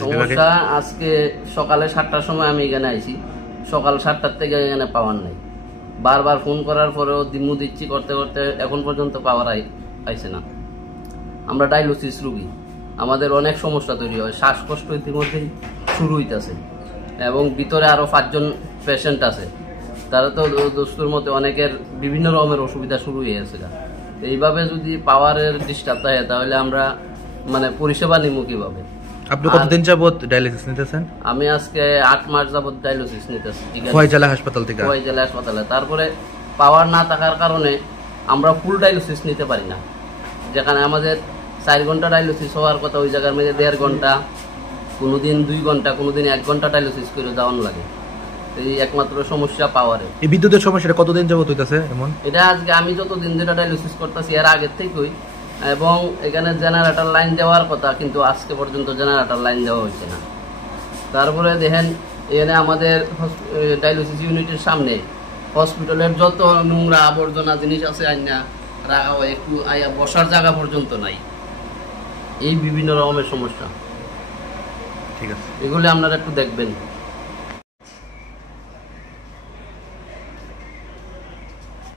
সমস্যা আজকে সকালে 7টার সময় আমি এখানে আইছি, সকাল 7টার থেকে এখানে পাওয়ার নাই। বারবার ফোন করার পরেও দিমু দিচ্ছি করতে করতে এখন পর্যন্ত পাওয়ার আইছে না। আমরা ডায়ালিসিস রোগী, আমাদের অনেক সমস্যা তৈরি হয়। শ্বাসকষ্ট ইতিমধ্যেই শুরু হইতেছে এবং ভিতরে আরও 5 জন পেশেন্ট আছে, তারা তো দোস্তুর মতে অনেকের বিভিন্ন রকমের অসুবিধা শুরু হয়ে গেছে। এইভাবে যদি পাওয়ারের ডিস্টার্ব থাকে তাহলে আমরা মানে পরিষেবা নিমু কিভাবে? আপনি কতদিন যাবত ডায়ালিসিস নিতেছেন? আমি আজকে 8 মাস যাবত ডায়ালিসিস নিতেছি খোয়াই জেলা হাসপাতাল থেকে। খোয়াই জেলা হাসপাতালে। তারপরে পাওয়ার না থাকার কারণে আমরা ফুল ডায়ালিসিস নিতে পারি না। যেখানে আমাদের 4 ঘন্টা ডায়ালিসিস হওয়ার কথা, ওই জায়গার মধ্যে 1.5 ঘন্টা, কোনোদিন 2 ঘন্টা, কোনোদিন 1 ঘন্টা ডায়ালিসিস করে যাওয়ানো লাগে। এই একমাত্র সমস্যা পাওয়ারে। এই বিদ্যুতের সমস্যাটা কতদিন যাবত হইতাছে এমন? এটা আজকে আমি যতদিন ধরে ডায়ালিসিস করতেছি এর আগের থেকেই, এবং এখানে জেনারেটর লাইন দেওয়ার কথা, কিন্তু আজকে পর্যন্ত জেনারেটর লাইন দেওয়া হয়েছে না। তারপরে দেখেন এখানে আমাদের ডায়ালিসিস ইউনিটের সামনে হসপিটালের যত নোংরা আবর্জনা জিনিস আছে আইনা রাখা হয়, একটু আয়া বসার জায়গা পর্যন্ত নাই। এই বিভিন্ন রকমের সমস্যা, ঠিক আছে, এগুলো আপনারা একটু দেখবেন।